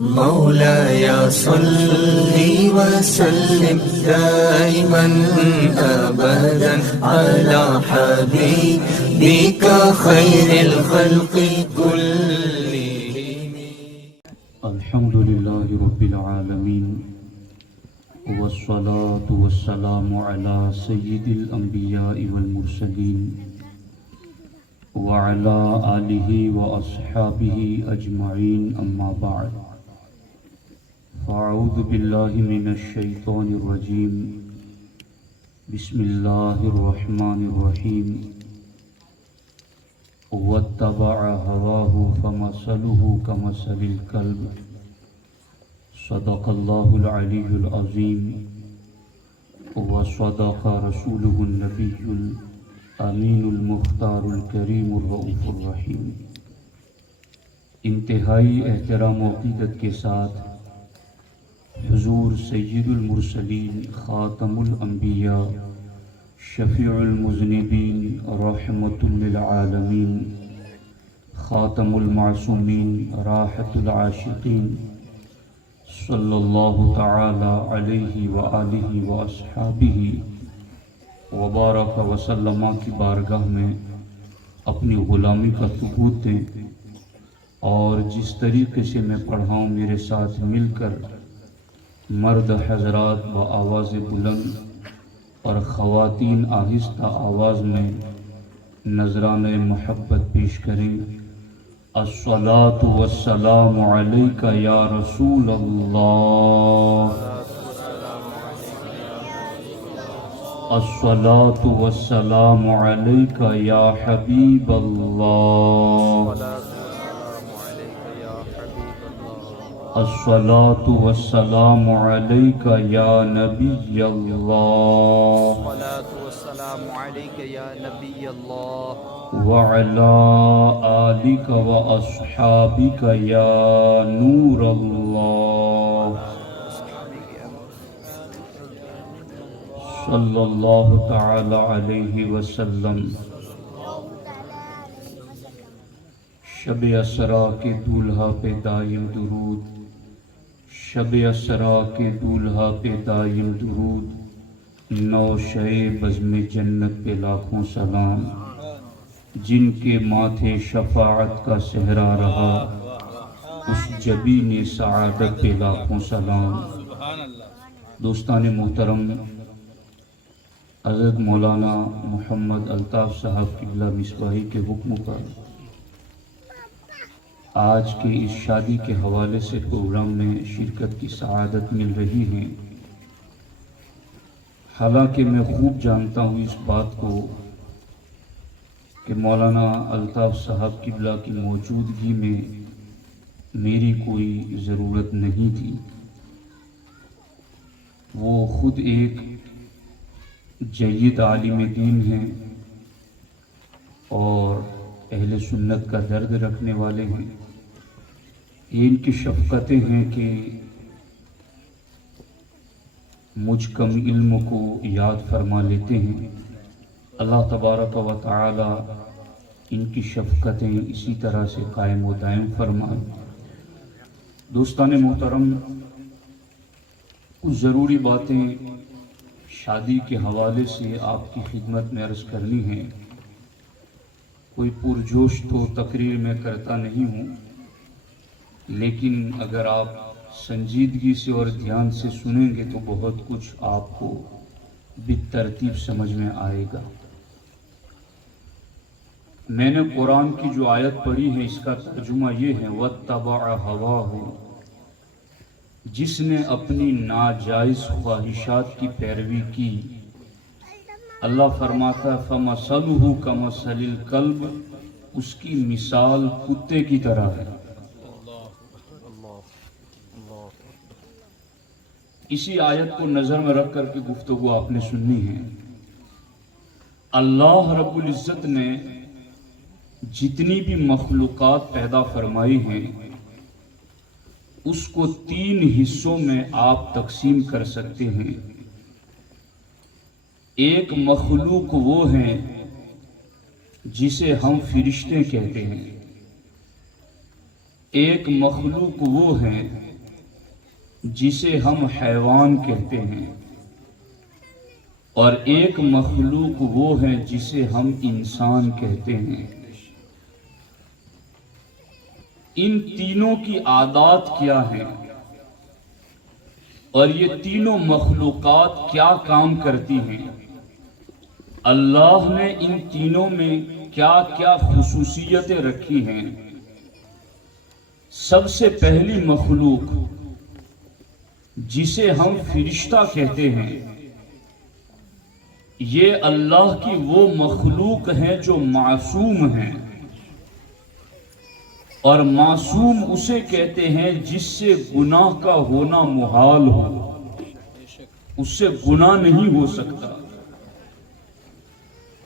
مولاي صل وسلم دائما أبدا على حبيبك خير الخلق كلهم. الحمد لله رب العالمين والصلاة والسلام على سيد الأنبياء والمرسلين وعلى آله وأصحابه أجمعين، أما بعد، فأعوذ بالله من الشيطان الرجيم. بسم الله الرحمن الرحيم. واتبع هواه فمثله كمثل الكلب. صدق الله العلي العظيم وصدق رسوله النبي الأمين المختار الكريم الرؤوف الرحيم. انتہائی احترام و عقیدت کے ساتھ حضور سید المرسلین، خاتم الانبیاء، شفیع المذنبین، رحمت للعالمین، خاتم المعصومین، راحت العاشقین، صلی اللہ تعالی علیہ وآلہ واصحابہ وبارک وسلم کی بارگاہ میں اپنی غلامی کا ثبوت دیں، اور جس طریقے سے میں پڑھا ہوں میرے ساتھ مل کر مرد حضرات بآواز بلند اور خواتین آہستہ آواز میں نذرانہ محبت پیش کریں. الصلاۃ والسلام علیک یا رسول اللہ، الصلاۃ والسلام علیک یا حبیب اللہ، الصلاۃ والسلام علیک یا نبی اللہ، وعلی آلک واصحابک یا نور اللہ، صلی اللہ تعالی علیہ وسلم. شب اسرا کے دولہا پہ دائم درود، شب اسرا کے دولہا پہ دائم درود، نوشے بزم جنت پہ لاکھوں سلام، جن کے ماتھے شفاعت کا صحرا رہا، اس جبین سعادت پہ لاکھوں سلام. دوستان محترم، حضرت مولانا محمد الطاف صاحب قبلہ مصباحی کے حکم پر آج کے اس شادی کے حوالے سے پروگرام میں شرکت کی سعادت مل رہی ہے. حالانکہ میں خوب جانتا ہوں اس بات کو کہ مولانا الطاف صاحب قبلہ کی موجودگی میں میری کوئی ضرورت نہیں تھی. وہ خود ایک جید عالم دین ہیں اور اہل سنت کا درد رکھنے والے ہیں. یہ ان کی شفقتیں ہیں کہ مجھ کم علم کو یاد فرما لیتے ہیں. اللہ تبارک و تعالی ان کی شفقتیں اسی طرح سے قائم و دائم فرمائے. دوستان محترم، کچھ ضروری باتیں شادی کے حوالے سے آپ کی خدمت میں عرض کرنی ہے. کوئی پرجوش تو تقریر میں کرتا نہیں ہوں، لیکن اگر آپ سنجیدگی سے اور دھیان سے سنیں گے تو بہت کچھ آپ کو بالترتیب سمجھ میں آئے گا. میں نے قرآن کی جو آیت پڑھی ہے اس کا ترجمہ یہ ہے، وَاتَّبَعَ هَوَاهُ، جس نے اپنی ناجائز خواہشات کی پیروی کی. اللہ فرماتا ہے فَمَثَلُهُ كَمَثَلِ الْكَلْبِ، اس کی مثال کتے کی طرح ہے. اسی آیت کو نظر میں رکھ کر کے گفتگو آپ نے سننی ہے. اللہ رب العزت نے جتنی بھی مخلوقات پیدا فرمائی ہیں اس کو 3 حصوں میں آپ تقسیم کر سکتے ہیں. ایک مخلوق وہ ہیں جسے ہم فرشتے کہتے ہیں، ایک مخلوق وہ ہے جسے ہم حیوان کہتے ہیں، اور ایک مخلوق وہ ہے جسے ہم انسان کہتے ہیں۔ ان تینوں کی عادات کیا ہیں اور یہ تینوں مخلوقات کیا کام کرتی ہیں؟ اللہ نے ان تینوں میں کیا کیا خصوصیتیں رکھی ہیں؟ سب سے پہلی مخلوق جسے ہم فرشتہ کہتے ہیں، یہ اللہ کی وہ مخلوق ہیں جو معصوم ہیں، اور معصوم اسے کہتے ہیں جس سے گناہ کا ہونا محال ہو، اس سے گناہ نہیں ہو سکتا۔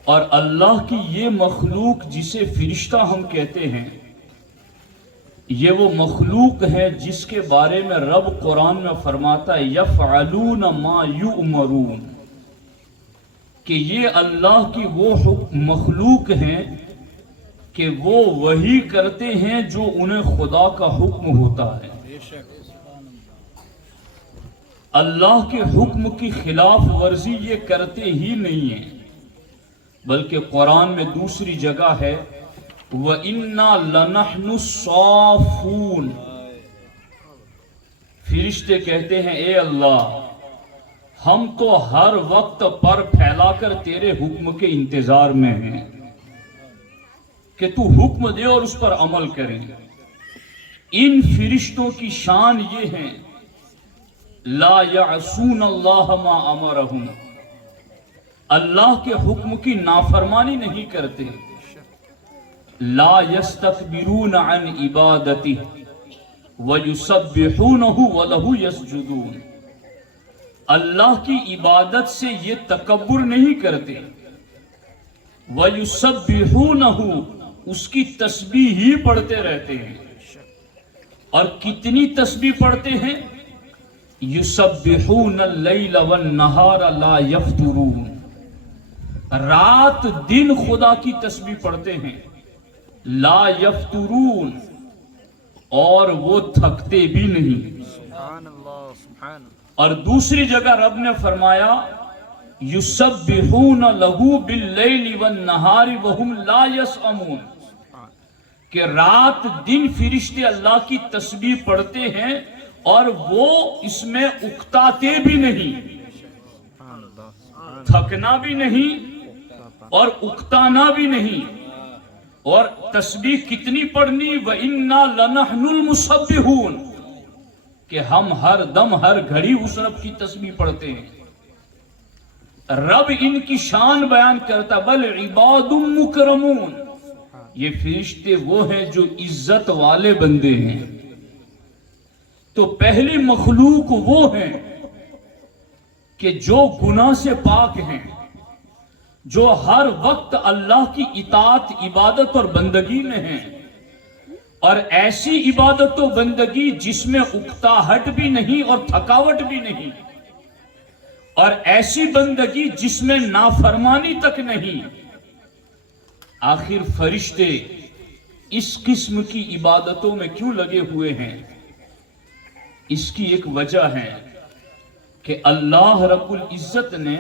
اور اللہ کی یہ مخلوق جسے فرشتہ ہم کہتے ہیں، یہ وہ مخلوق ہے جس کے بارے میں رب قرآن میں فرماتا ہے یفعلون ما یؤمرون، کہ یہ اللہ کی وہ مخلوق ہیں کہ وہ وہی کرتے ہیں جو انہیں خدا کا حکم ہوتا ہے۔ اللہ کے حکم کی خلاف ورزی یہ کرتے ہی نہیں ہیں، بلکہ قرآن میں دوسری جگہ ہے وَإِنَّا لَنَحْنُ الصَّافُونَ، فرشتے کہتے ہیں اے اللہ ہم تو ہر وقت پر پھیلا کر تیرے حکم کے انتظار میں ہیں کہ تو حکم دے اور اس پر عمل کریں۔ ان فرشتوں کی شان یہ ہے لا یعصون اللہ ما امرہم، اللہ کے حکم کی نافرمانی نہیں کرتے، لا یستکبرون عن عبادتہ ویسبحونہ وَلَهُ یسجدون، اللہ کی عبادت سے یہ تکبر نہیں کرتے، وَيُسَبِّحُونَهُ اس کی تسبیح ہی پڑھتے رہتے ہیں۔ اور کتنی تسبیح پڑھتے ہیں؟ يُسَبِّحُونَ اللَّيْلَ وَالنَّهَارَ لَا يَفْتُرُونَ، رات دن خدا کی تسبیح پڑھتے ہیں، لا یفترون، اور وہ تھکتے بھی نہیں۔ سبحان اللہ سبحان اللہ۔ اور دوسری جگہ رب نے فرمایا یسبحون لہ باللیل والنہار وہم لا یسأمون، کہ رات دن فرشتے اللہ کی تسبیح پڑھتے ہیں اور وہ اس میں اکتاتے بھی نہیں، تھکنا بھی نہیں اور اکتانا بھی نہیں۔ اور تسبیح کتنی پڑھنی؟ وَإِنَّا لَنَحْنُ الْمُسَبِّحُونَ، کہ ہم ہر دم ہر گھڑی اس رب کی تسبیح پڑھتے ہیں۔ رب ان کی شان بیان کرتا بل عباد مکرمون، یہ فرشتے وہ ہیں جو عزت والے بندے ہیں۔ تو پہلی مخلوق وہ ہیں کہ جو گناہ سے پاک ہیں، جو ہر وقت اللہ کی اطاعت عبادت اور بندگی میں ہیں، اور ایسی عبادت و بندگی جس میں اکتاہٹ بھی نہیں اور تھکاوٹ بھی نہیں، اور ایسی بندگی جس میں نافرمانی تک نہیں۔ آخر فرشتے اس قسم کی عبادتوں میں کیوں لگے ہوئے ہیں؟ اس کی ایک وجہ ہے کہ اللہ رب العزت نے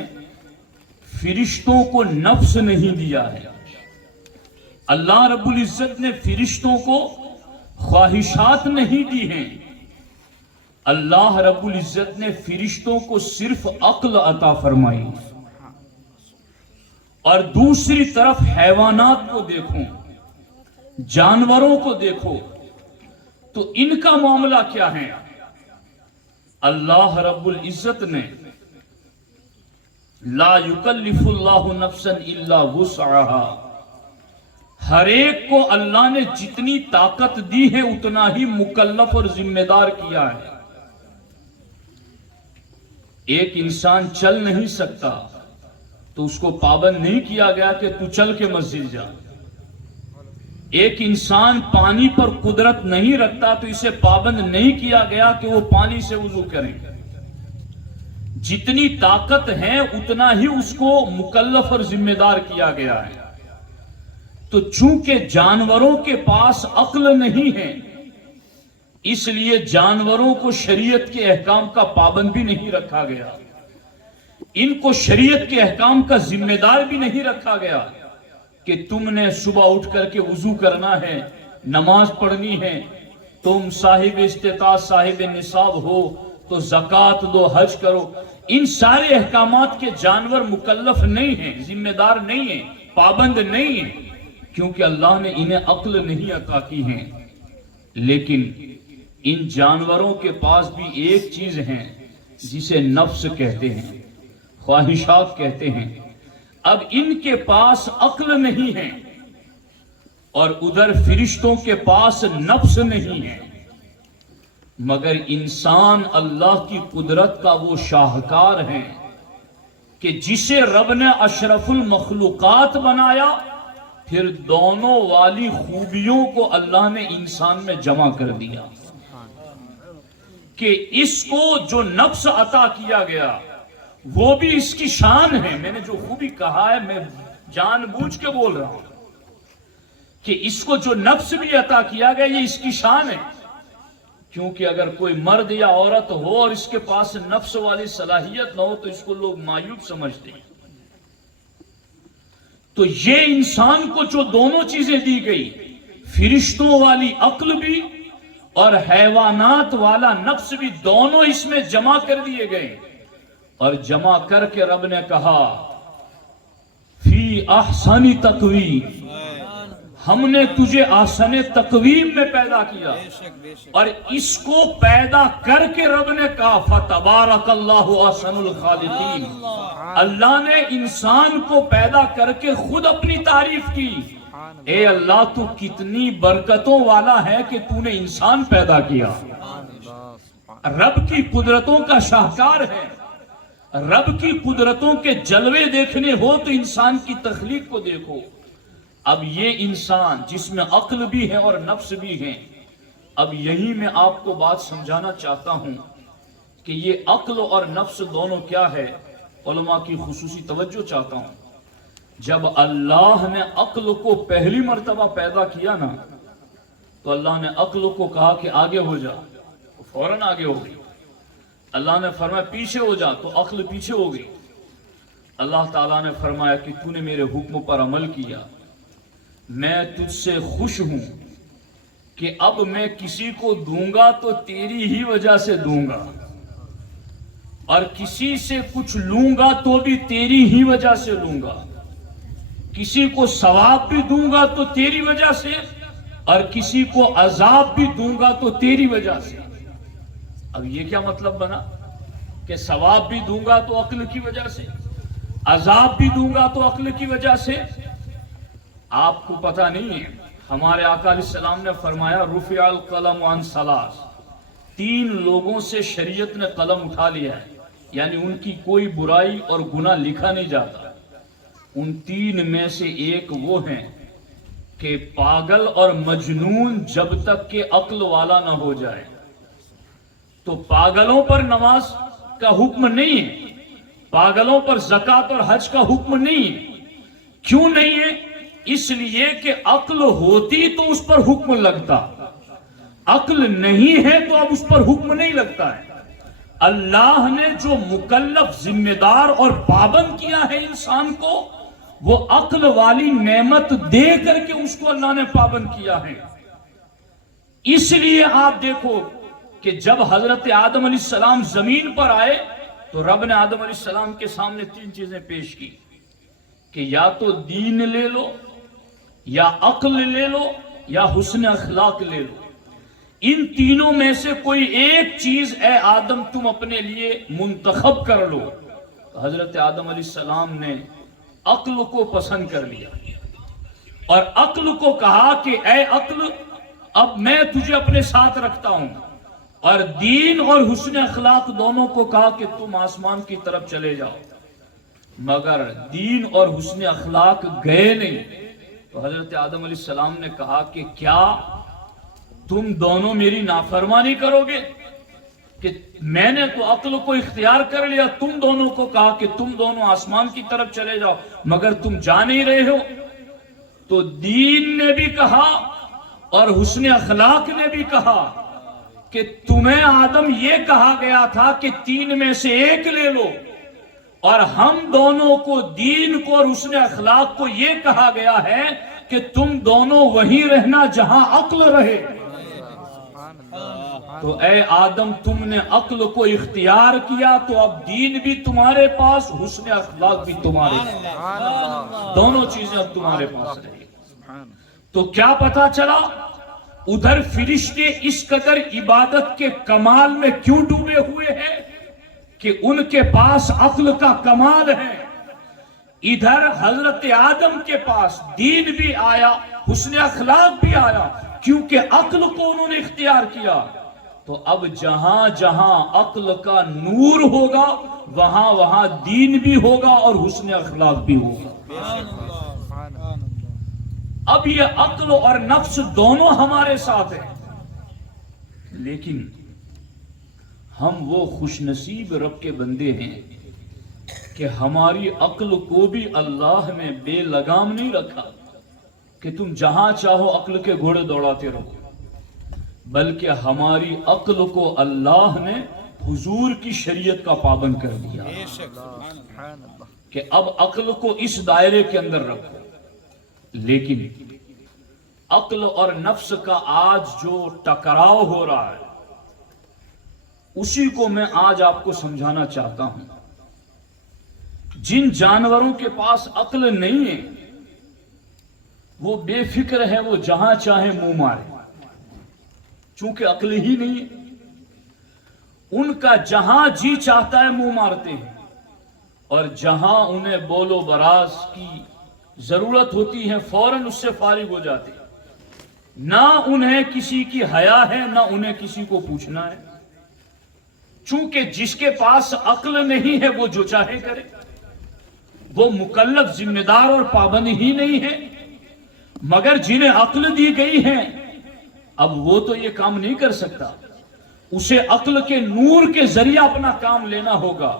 فرشتوں کو نفس نہیں دیا ہے، اللہ رب العزت نے فرشتوں کو خواہشات نہیں دی ہیں، اللہ رب العزت نے فرشتوں کو صرف عقل عطا فرمائی۔ اور دوسری طرف حیوانات کو دیکھو، جانوروں کو دیکھو، تو ان کا معاملہ کیا ہے؟ اللہ رب العزت نے لا یکلف اللہ نفسا الا وسعها، ہر ایک کو اللہ نے جتنی طاقت دی ہے اتنا ہی مکلف اور ذمہ دار کیا ہے۔ ایک انسان چل نہیں سکتا تو اس کو پابند نہیں کیا گیا کہ تو چل کے مسجد جا۔ ایک انسان پانی پر قدرت نہیں رکھتا تو اسے پابند نہیں کیا گیا کہ وہ پانی سے وضو کریں۔ جتنی طاقت ہے اتنا ہی اس کو مکلف اور ذمہ دار کیا گیا ہے۔ تو چونکہ جانوروں کے پاس عقل نہیں ہے اس لیے جانوروں کو شریعت کے احکام کا پابند بھی نہیں رکھا گیا، ان کو شریعت کے احکام کا ذمہ دار بھی نہیں رکھا گیا کہ تم نے صبح اٹھ کر کے وضو کرنا ہے، نماز پڑھنی ہے، تم صاحب استطاعت صاحب نصاب ہو تو زکوٰۃ دو، حج کرو۔ ان سارے احکامات کے جانور مکلف نہیں ہیں، ذمہ دار نہیں ہیں، پابند نہیں ہیں، کیونکہ اللہ نے انہیں عقل نہیں عطا کی ہیں۔ لیکن ان جانوروں کے پاس بھی ایک چیز ہے جسے نفس کہتے ہیں، خواہشات کہتے ہیں۔ اب ان کے پاس عقل نہیں ہے اور ادھر فرشتوں کے پاس نفس نہیں ہے، مگر انسان اللہ کی قدرت کا وہ شاہکار ہے کہ جسے رب نے اشرف المخلوقات بنایا، پھر دونوں والی خوبیوں کو اللہ نے انسان میں جمع کر دیا کہ اس کو جو نفس عطا کیا گیا وہ بھی اس کی شان ہے۔ میں نے جو خوبی کہا ہے میں جان بوجھ کے بول رہا ہوں کہ اس کو جو نفس بھی عطا کیا گیا یہ اس کی شان ہے، کیونکہ اگر کوئی مرد یا عورت ہو اور اس کے پاس نفس والی صلاحیت نہ ہو تو اس کو لوگ معیوب سمجھتے ہیں۔ تو یہ انسان کو جو دونوں چیزیں دی گئی، فرشتوں والی عقل بھی اور حیوانات والا نفس بھی، دونوں اس میں جمع کر دیے گئے، اور جمع کر کے رب نے کہا فی احسن تقویم، ہم نے تجھے احسن تقویم میں پیدا کیا، اور اس کو پیدا کر کے رب نے کہا فتبارک اللہ احسن الخالقین۔ اللہ نے انسان کو پیدا کر کے خود اپنی تعریف کی، اے اللہ تو کتنی برکتوں والا ہے کہ تو نے انسان پیدا کیا۔ رب کی قدرتوں کا شاہکار ہے، رب کی قدرتوں کے جلوے دیکھنے ہو تو انسان کی تخلیق کو دیکھو۔ اب یہ انسان جس میں عقل بھی ہے اور نفس بھی ہے، اب یہی میں آپ کو بات سمجھانا چاہتا ہوں کہ یہ عقل اور نفس دونوں کیا ہے، علماء کی خصوصی توجہ چاہتا ہوں۔ جب اللہ نے عقل کو پہلی مرتبہ پیدا کیا نا تو اللہ نے عقل کو کہا کہ آگے ہو جا، تو فوراً آگے ہو گئی۔ اللہ نے فرمایا پیچھے ہو جا، تو عقل پیچھے ہو گئی۔ اللہ تعالیٰ نے فرمایا کہ تو نے میرے حکم پر عمل کیا، میں تجھ سے خوش ہوں کہ اب میں کسی کو دوں گا تو تیری ہی وجہ سے دوں گا، اور کسی سے کچھ لوں گا تو بھی تیری ہی وجہ سے لوں گا، کسی کو ثواب بھی دوں گا تو تیری وجہ سے، اور کسی کو عذاب بھی دوں گا تو تیری وجہ سے۔ اب یہ کیا مطلب بنا کہ ثواب بھی دوں گا تو عقل کی وجہ سے، عذاب بھی دوں گا تو عقل کی وجہ سے؟ آپ کو پتہ نہیں ہے، ہمارے آقا علیہ السلام نے فرمایا رفع القلم عن ثلاث، 3 لوگوں سے شریعت نے قلم اٹھا لیا ہے، یعنی ان کی کوئی برائی اور گناہ لکھا نہیں جاتا۔ ان 3 میں سے ایک وہ ہیں کہ پاگل اور مجنون جب تک کہ عقل والا نہ ہو جائے، تو پاگلوں پر نماز کا حکم نہیں ہے، پاگلوں پر زکوٰۃ اور حج کا حکم نہیں ہے۔ کیوں نہیں ہے؟ اس لیے کہ عقل ہوتی تو اس پر حکم لگتا، عقل نہیں ہے تو اب اس پر حکم نہیں لگتا ہے۔ اللہ نے جو مکلف، ذمہ دار اور پابند کیا ہے انسان کو، وہ عقل والی نعمت دے کر کے اس کو اللہ نے پابند کیا ہے۔ اس لیے آپ دیکھو کہ جب حضرت آدم علیہ السلام زمین پر آئے تو رب نے آدم علیہ السلام کے سامنے 3 چیزیں پیش کی کہ یا تو دین لے لو، یا عقل لے لو، یا حسن اخلاق لے لو۔ ان تینوں میں سے کوئی ایک چیز اے آدم تم اپنے لیے منتخب کر لو۔ تو حضرت آدم علیہ السلام نے عقل کو پسند کر لیا اور عقل کو کہا کہ اے عقل، اب میں تجھے اپنے ساتھ رکھتا ہوں، اور دین اور حسن اخلاق دونوں کو کہا کہ تم آسمان کی طرف چلے جاؤ، مگر دین اور حسن اخلاق گئے نہیں۔ تو حضرت آدم علیہ السلام نے کہا کہ کیا تم دونوں میری نافرمانی کرو گے؟ کہ میں نے تو عقل کو اختیار کر لیا، تم دونوں کو کہا کہ تم دونوں آسمان کی طرف چلے جاؤ، مگر تم جا نہیں رہے ہو۔ تو دین نے بھی کہا اور حسن اخلاق نے بھی کہا کہ تمہیں آدم یہ کہا گیا تھا کہ 3 میں سے ایک لے لو، اور ہم دونوں کو دین کو اور حسن اخلاق کو یہ کہا گیا ہے کہ تم دونوں وہیں رہنا جہاں عقل رہے۔ تو اے آدم تم نے عقل کو اختیار کیا، تو اب دین بھی تمہارے پاس، حسن اخلاق بھی تمہارے پاس، دونوں چیزیں اب تمہارے پاس رہی۔ تو کیا پتا چلا ادھر فرشتے اس قدر عبادت کے کمال میں کیوں ڈوبے ہوئے ہیں کہ ان کے پاس عقل کا کمال ہے، ادھر حضرت آدم کے پاس دین بھی آیا، حسن اخلاق بھی آیا، کیونکہ عقل کو انہوں نے اختیار کیا۔ تو اب جہاں جہاں عقل کا نور ہوگا وہاں وہاں دین بھی ہوگا اور حسن اخلاق بھی ہوگا۔ اب یہ عقل اور نفس دونوں ہمارے ساتھ ہیں، لیکن ہم وہ خوش نصیب رب کے بندے ہیں کہ ہماری عقل کو بھی اللہ نے بے لگام نہیں رکھا کہ تم جہاں چاہو عقل کے گھوڑے دوڑاتے رہو، بلکہ ہماری عقل کو اللہ نے حضور کی شریعت کا پابند کر دیا کہ اب عقل کو اس دائرے کے اندر رکھو۔ لیکن عقل اور نفس کا آج جو ٹکراؤ ہو رہا ہے اسی کو میں آج آپ کو سمجھانا چاہتا ہوں۔ جن جانوروں کے پاس عقل نہیں ہے وہ بے فکر ہے، وہ جہاں چاہے منہ مارے، چونکہ عقل ہی نہیں ہے، ان کا جہاں جی چاہتا ہے منہ مارتے ہیں، اور جہاں انہیں بولو براز کی ضرورت ہوتی ہے فوراً اس سے فارغ ہو جاتے ہیں۔ نہ انہیں کسی کی حیا ہے، نہ انہیں کسی کو پوچھنا ہے، چونکہ جس کے پاس عقل نہیں ہے وہ جو چاہے کرے، وہ مکلف ذمہ دار اور پابند ہی نہیں ہے۔ مگر جنہیں عقل دی گئی ہے اب وہ تو یہ کام نہیں کر سکتا، اسے عقل کے نور کے ذریعہ اپنا کام لینا ہوگا۔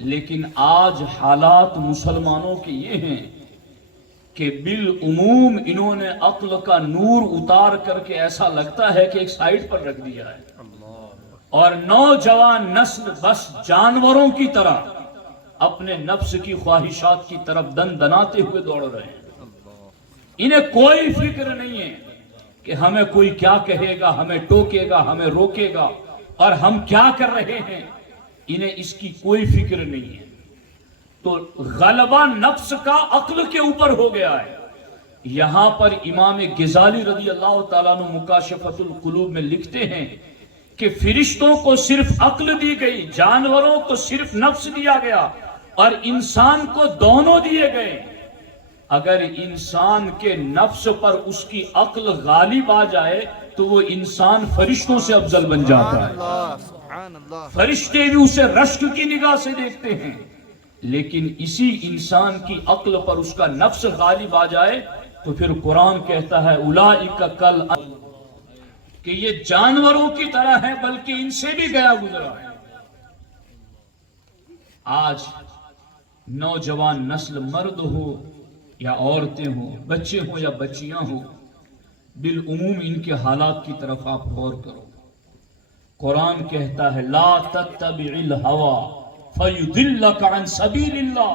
لیکن آج حالات مسلمانوں کے یہ ہیں کہ بالعموم انہوں نے عقل کا نور اتار کر کے ایسا لگتا ہے کہ ایک سائیڈ پر رکھ دیا ہے، اور نوجوان نسل بس جانوروں کی طرح اپنے نفس کی خواہشات کی طرف دن دناتے ہوئے دوڑ رہے ہیں۔ انہیں کوئی فکر نہیں ہے کہ ہمیں کوئی کیا کہے گا، ہمیں ٹوکے گا، ہمیں روکے گا، اور ہم کیا کر رہے ہیں، انہیں اس کی کوئی فکر نہیں ہے۔ تو غلبہ نفس کا عقل کے اوپر ہو گیا ہے۔ یہاں پر امام غزالی رضی اللہ تعالیٰ عنہ مکاشفۃ القلوب میں لکھتے ہیں کہ فرشتوں کو صرف عقل دی گئی، جانوروں کو صرف نفس دیا گیا، اور انسان کو دونوں دیے گئے۔ اگر انسان کے نفس پر اس کی عقل غالب آ جائے تو وہ انسان فرشتوں سے افضل بن جاتا ہے، فرشتے بھی اسے رشک کی نگاہ سے دیکھتے ہیں۔ لیکن اسی انسان کی عقل پر اس کا نفس غالب آ جائے تو پھر قرآن کہتا ہے اولئک کل، کہ یہ جانوروں کی طرح ہے بلکہ ان سے بھی گیا گزرا ہے۔ آج نوجوان نسل مرد ہو یا عورتیں ہوں، بچے ہوں یا بچیاں ہوں، بالعموم ان کے حالات کی طرف آپ غور کرو۔ قرآن کہتا ہے لا تتبع الہوى فیضلک عن سبیل اللہ،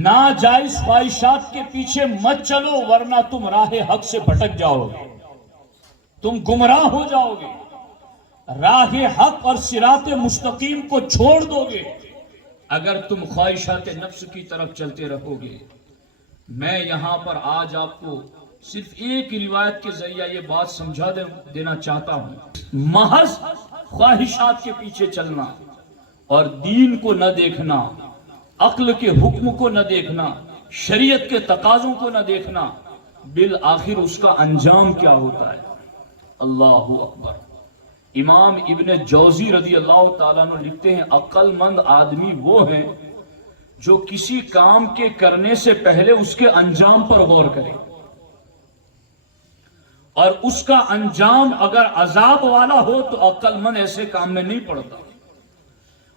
ناجائز خواہشات کے پیچھے مت چلو ورنہ تم راہ حق سے بھٹک جاؤ گے، تم گمراہ ہو جاؤ گے، راہ حق اور صراط مستقیم کو چھوڑ دو گے اگر تم خواہشات نفس کی طرف چلتے رہو گے۔ میں یہاں پر آج آپ کو صرف ایک روایت کے ذریعہ یہ بات سمجھا دینا چاہتا ہوں، محض خواہشات کے پیچھے چلنا اور دین کو نہ دیکھنا، عقل کے حکم کو نہ دیکھنا، شریعت کے تقاضوں کو نہ دیکھنا، بالآخر اس کا انجام کیا ہوتا ہے؟ اللہ اکبر۔ امام ابن جوزی رضی اللہ تعالیٰ عنہ لکھتے ہیں عقل مند آدمی وہ ہیں جو کسی کام کے کرنے سے پہلے اس کے انجام پر غور کرے، اور اس کا انجام اگر عذاب والا ہو تو عقل مند ایسے کام میں نہیں پڑتا،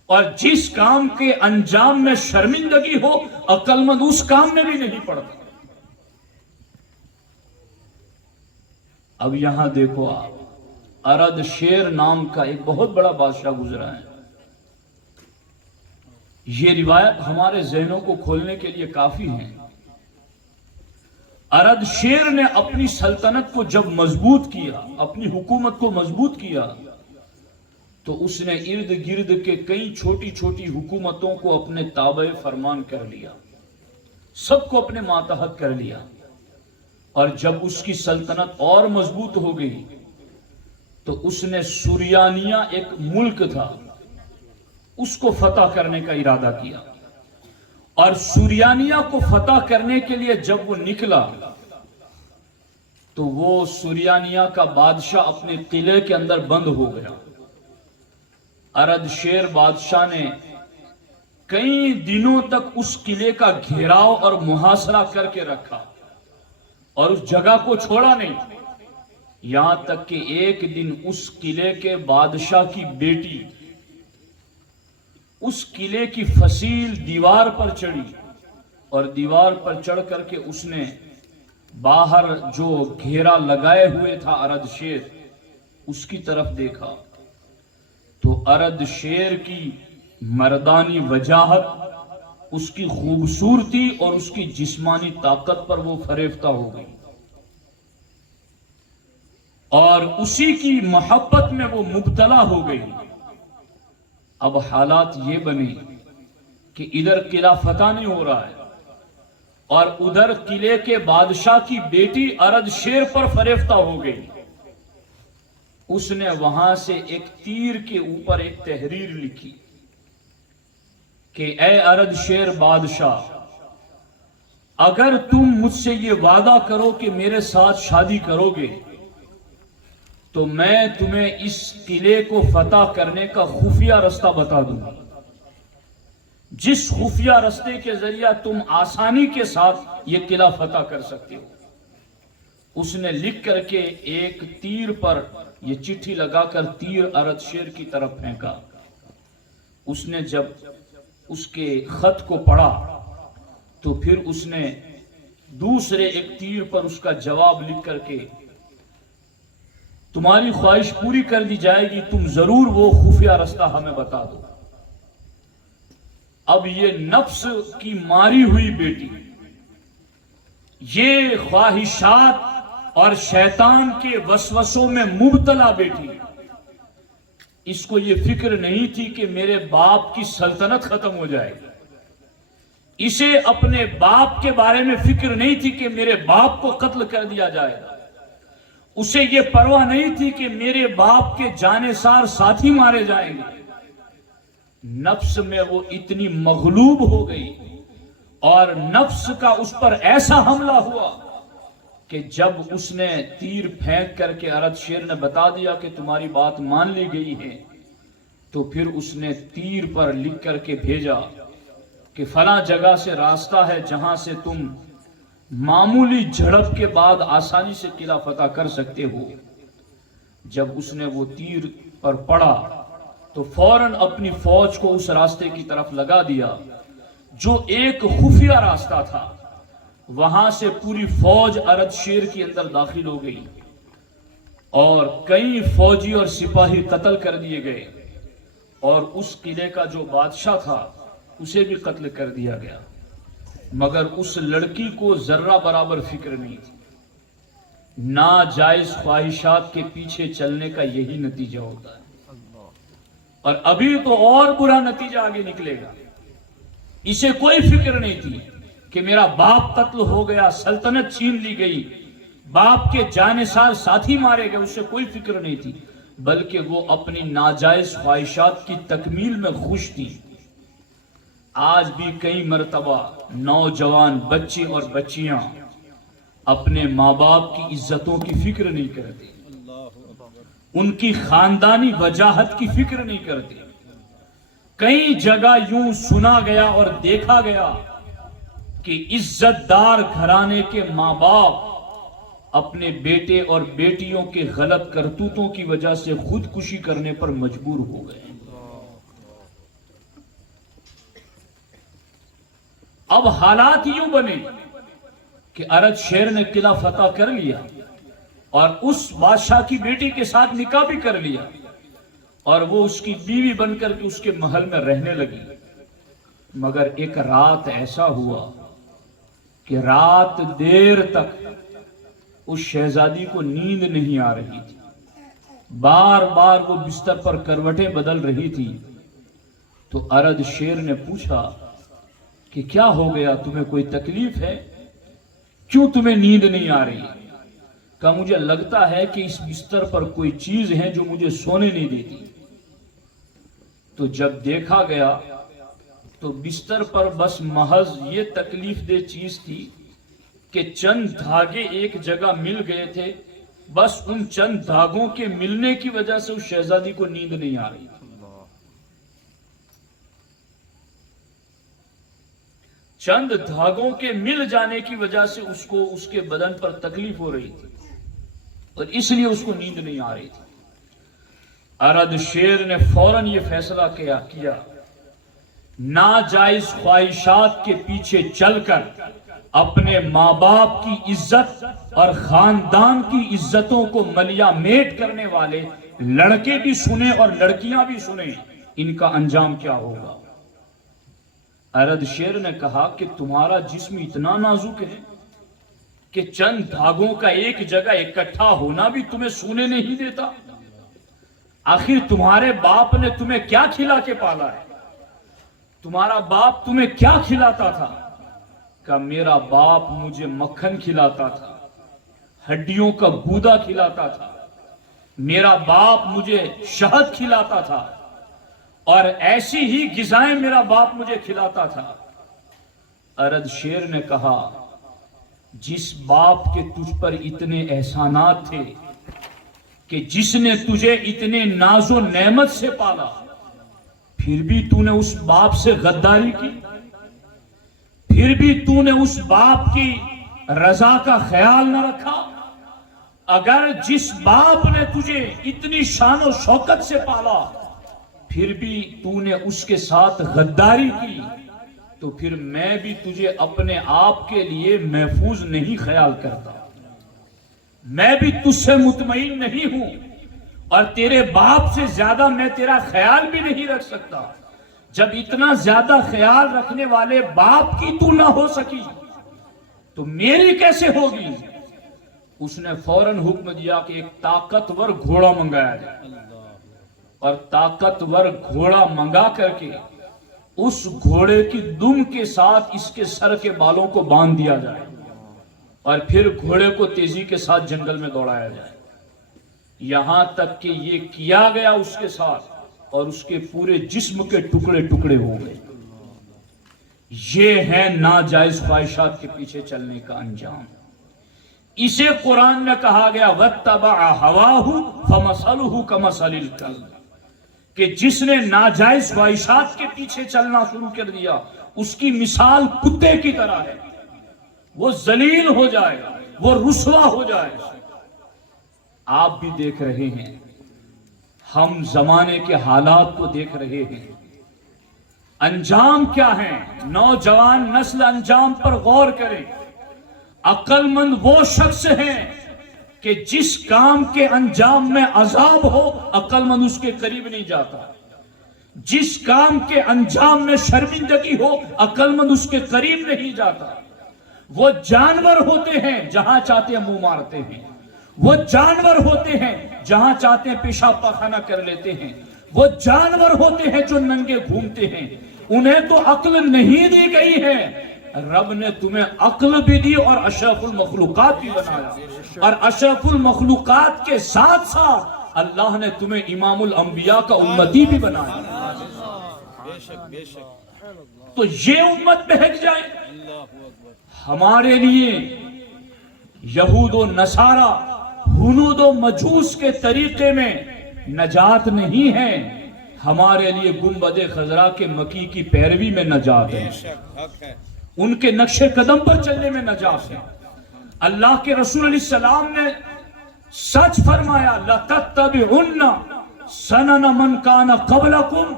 اور جس کام کے انجام میں شرمندگی ہو عقل مند اس کام میں بھی نہیں پڑتا۔ اب یہاں دیکھو آپ، ارد شیر نام کا ایک بہت بڑا بادشاہ گزرا ہے. یہ روایت ہمارے ذہنوں کو کھولنے کے لیے کافی ہے. ارد شیر نے اپنی سلطنت کو جب مضبوط کیا، اپنی حکومت کو مضبوط کیا، تو اس نے ارد گرد کے کئی چھوٹی چھوٹی حکومتوں کو اپنے تابع فرمان کر لیا، سب کو اپنے ماتحت کر لیا. اور جب اس کی سلطنت اور مضبوط ہو گئی تو اس نے سوریانیہ ایک ملک تھا اس کو فتح کرنے کا ارادہ کیا. اور سوریانیہ کو فتح کرنے کے لیے جب وہ نکلا تو وہ سوریانیہ کا بادشاہ اپنے قلعے کے اندر بند ہو گیا. ارد شیر بادشاہ نے کئی دنوں تک اس قلعے کا گھیراؤ اور محاصرہ کر کے رکھا اور اس جگہ کو چھوڑا نہیں، یہاں تک کہ ایک دن اس قلعے کے بادشاہ کی بیٹی اس قلعے کی فصیل دیوار پر چڑھی اور دیوار پر چڑھ کر کے اس نے باہر جو گھیرا لگائے ہوئے تھا ارد شیر اس کی طرف دیکھا تو ارد شیر کی مردانی وجاہت، اس کی خوبصورتی اور اس کی جسمانی طاقت پر وہ فریفتہ ہو گئی اور اسی کی محبت میں وہ مبتلا ہو گئی. اب حالات یہ بنے کہ ادھر قلعہ فتح نہیں ہو رہا ہے اور ادھر قلعے کے بادشاہ کی بیٹی ارد شیر پر فریفتہ ہو گئی. اس نے وہاں سے ایک تیر کے اوپر ایک تحریر لکھی کہ اے ارد شیر بادشاہ، اگر تم مجھ سے یہ وعدہ کرو کہ میرے ساتھ شادی کرو گے تو میں تمہیں اس قلعے کو فتح کرنے کا خفیہ رستہ بتا دوں گا، جس خفیہ رستے کے ذریعہ تم آسانی کے ساتھ یہ قلعہ فتح کر سکتے ہو. اس نے لکھ کر کے ایک تیر پر یہ چٹھی لگا کر تیر ارد شیر کی طرف پھینکا. اس نے جب اس کے خط کو پڑھا تو پھر اس نے دوسرے ایک تیر پر اس کا جواب لکھ کر کے تمہاری خواہش پوری کر دی جائے گی، تم ضرور وہ خفیہ رستہ ہمیں بتا دو. اب یہ نفس کی ماری ہوئی بیٹی، یہ خواہشات اور شیطان کے وسوسوں میں مبتلا بیٹی، اس کو یہ فکر نہیں تھی کہ میرے باپ کی سلطنت ختم ہو جائے گی. اسے اپنے باپ کے بارے میں فکر نہیں تھی کہ میرے باپ کو قتل کر دیا جائے گا. اسے یہ پرواہ نہیں تھی کہ میرے باپ کے جانثار ساتھی مارے جائیں گے. نفس میں وہ اتنی مغلوب ہو گئی اور نفس کا اس پر ایسا حملہ ہوا کہ جب اس نے تیر پھینک کر کے ارد شیر نے بتا دیا کہ تمہاری بات مان لی گئی ہے تو پھر اس نے تیر پر لکھ کر کے بھیجا کہ فلاں جگہ سے راستہ ہے جہاں سے تم معمولی جھڑپ کے بعد آسانی سے قلعہ فتح کر سکتے ہو. جب اس نے وہ تیر پر پڑا تو فوراً اپنی فوج کو اس راستے کی طرف لگا دیا جو ایک خفیہ راستہ تھا. وہاں سے پوری فوج ارد شیر کے اندر داخل ہو گئی اور کئی فوجی اور سپاہی قتل کر دیے گئے اور اس قلعے کا جو بادشاہ تھا اسے بھی قتل کر دیا گیا. مگر اس لڑکی کو ذرہ برابر فکر نہیں تھی. ناجائز خواہشات کے پیچھے چلنے کا یہی نتیجہ ہوتا ہے اور ابھی تو اور برا نتیجہ آگے نکلے گا. اسے کوئی فکر نہیں تھی کہ میرا باپ قتل ہو گیا، سلطنت چھین لی گئی، باپ کے جانثار ساتھی مارے گئے، اسے کوئی فکر نہیں تھی، بلکہ وہ اپنی ناجائز خواہشات کی تکمیل میں خوش تھی. آج بھی کئی مرتبہ نوجوان بچے اور بچیاں اپنے ماں باپ کی عزتوں کی فکر نہیں کرتے، ان کی خاندانی وجاہت کی فکر نہیں کرتے. کئی جگہ یوں سنا گیا اور دیکھا گیا کہ عزت دار گھرانے کے ماں باپ اپنے بیٹے اور بیٹیوں کے غلط کرتوتوں کی وجہ سے خودکشی کرنے پر مجبور ہو گئے. اب حالات یوں بنے کہ ارد شیر نے قلعہ فتح کر لیا اور اس بادشاہ کی بیٹی کے ساتھ نکاح بھی کر لیا اور وہ اس کی بیوی بن کر کے اس کے محل میں رہنے لگی. مگر ایک رات ایسا ہوا کہ رات دیر تک اس شہزادی کو نیند نہیں آ رہی تھی. بار بار وہ بستر پر کروٹیں بدل رہی تھی. تو ارد شیر نے پوچھا کہ کیا ہو گیا، تمہیں کوئی تکلیف ہے، کیوں تمہیں نیند نہیں آ رہی؟ کہا مجھے لگتا ہے کہ اس بستر پر کوئی چیز ہے جو مجھے سونے نہیں دیتی. تو جب دیکھا گیا تو بستر پر بس محض یہ تکلیف دہ چیز تھی کہ چند دھاگے ایک جگہ مل گئے تھے. بس ان چند دھاگوں کے ملنے کی وجہ سے اس شہزادی کو نیند نہیں آ رہی تھی. چند دھاگوں کے مل جانے کی وجہ سے اس کو اس کے بدن پر تکلیف ہو رہی تھی اور اس لیے اس کو نیند نہیں آ رہی تھی. ارد شیر نے فوراً یہ فیصلہ کیا ناجائز خواہشات کے پیچھے چل کر اپنے ماں باپ کی عزت اور خاندان کی عزتوں کو ملیا میٹ کرنے والے لڑکے بھی سنیں اور لڑکیاں بھی سنیں، ان کا انجام کیا ہوگا. ارد شیر نے کہا کہ تمہارا جسم اتنا نازک ہے کہ چند دھاگوں کا ایک جگہ اکٹھا ہونا بھی تمہیں سونے نہیں دیتا. آخر تمہارے باپ نے تمہیں کیا کھلا کے پالا ہے؟ تمہارا باپ تمہیں کیا کھلاتا تھا؟ کہ میرا باپ مجھے مکھن کھلاتا تھا، ہڈیوں کا گودا کھلاتا تھا، میرا باپ مجھے شہد کھلاتا تھا اور ایسی ہی غذائیں میرا باپ مجھے کھلاتا تھا. ارد شیر نے کہا جس باپ کے تجھ پر اتنے احسانات تھے، کہ جس نے تجھے اتنے ناز و نعمت سے پالا، پھر بھی تو نے اس باپ سے غداری کی، پھر بھی تو نے اس باپ کی رضا کا خیال نہ رکھا. اگر جس باپ نے تجھے اتنی شان و شوکت سے پالا پھر بھی تو نے اس کے ساتھ غداری کی، تو پھر میں بھی تجھے اپنے آپ کے لیے محفوظ نہیں خیال کرتا. میں بھی تجھ سے مطمئن نہیں ہوں اور تیرے باپ سے زیادہ میں تیرا خیال بھی نہیں رکھ سکتا. جب اتنا زیادہ خیال رکھنے والے باپ کی تو نہ ہو سکی تو میری کیسے ہوگی؟ اس نے فوراً حکم دیا کہ ایک طاقتور گھوڑا منگایا جائے اور طاقتور گھوڑا منگا کر کے اس گھوڑے کی دم کے ساتھ اس کے سر کے بالوں کو باندھ دیا جائے اور پھر گھوڑے کو تیزی کے ساتھ جنگل میں دوڑایا جائے. یہاں تک کہ یہ کیا گیا اس کے ساتھ اور اس کے پورے جسم کے ٹکڑے ٹکڑے ہو گئے. یہ ہے ناجائز خواہشات کے پیچھے چلنے کا انجام. اسے قرآن میں کہا گیا وَاتَّبَعَ هَوَاهُ فَمَثَلُهُ كَمَثَلِ الْكَلْبِ، کہ جس نے ناجائز خواہشات کے پیچھے چلنا شروع کر دیا اس کی مثال کتے کی طرح ہے. وہ ذلیل ہو جائے گا، وہ رسوا ہو جائے گا. آپ بھی دیکھ رہے ہیں، ہم زمانے کے حالات کو دیکھ رہے ہیں. انجام کیا ہیں؟ نوجوان نسل انجام پر غور کریں. عقل مند وہ شخص ہیں کہ جس کام کے انجام میں عذاب ہو عقل مند اس کے قریب نہیں جاتا. جس کام کے انجام میں شرمندگی ہو عقل مند اس کے قریب نہیں جاتا. وہ جانور ہوتے ہیں جہاں چاہتے ہیں منہ مارتے ہیں، وہ جانور ہوتے ہیں جہاں چاہتے ہیں پیشاب پاخانہ کر لیتے ہیں، وہ جانور ہوتے ہیں جو ننگے گھومتے ہیں. انہیں تو عقل نہیں دی گئی ہے، رب نے تمہیں عقل بھی دی اور اشرف المخلوقات بھی بنایا، اور اشرف المخلوقات کے ساتھ ساتھ اللہ نے تمہیں امام الانبیاء کا امتی بھی بنایا. تو یہ امت بہک جائے. ہمارے لیے یہود و نصارہ، ہنود و مجوس کے طریقے میں نجات نہیں ہے، ہمارے لیے گنبد خضرا کے مکی کی پیروی میں نجات ہے، ان کے نقش قدم پر چلنے میں نجات ہے. اللہ کے رسول علیہ السلام نے سچ فرمایا لَتَتَّبِعُنَّ سَنَنَ مَنْ كَانَ قَبْلَكُمْ.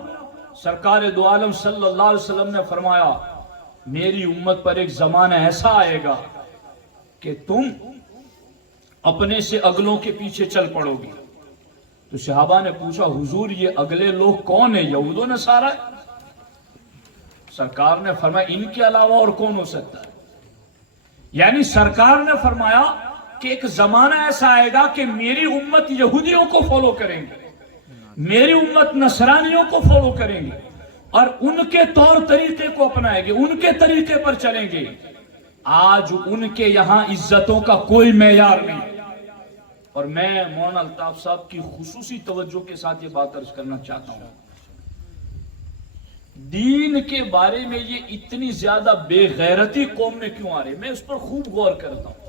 سرکار دو عالم صلی اللہ علیہ وسلم نے فرمایا میری امت پر ایک زمانہ ایسا آئے گا کہ تم اپنے سے اگلوں کے پیچھے چل پڑو گی. تو صحابہ نے پوچھا حضور یہ اگلے لوگ کون ہیں؟ یہود و نصارہ؟ سرکار نے فرمایا ان کے علاوہ اور کون ہو سکتا ہے؟ یعنی سرکار نے فرمایا کہ ایک زمانہ ایسا آئے گا کہ میری امت یہودیوں کو فالو کریں گے، میری امت نصرانیوں کو فالو کریں گے اور ان کے طور طریقے کو اپنائیں گے، ان کے طریقے پر چلیں گے. آج ان کے یہاں عزتوں کا کوئی معیار نہیں. اور میں مولانا الطاف صاحب کی خصوصی توجہ کے ساتھ یہ بات عرض کرنا چاہتا ہوں، دین کے بارے میں یہ اتنی زیادہ بے غیرتی قوم میں کیوں آ رہی ہے؟ میں اس پر خوب غور کرتا ہوں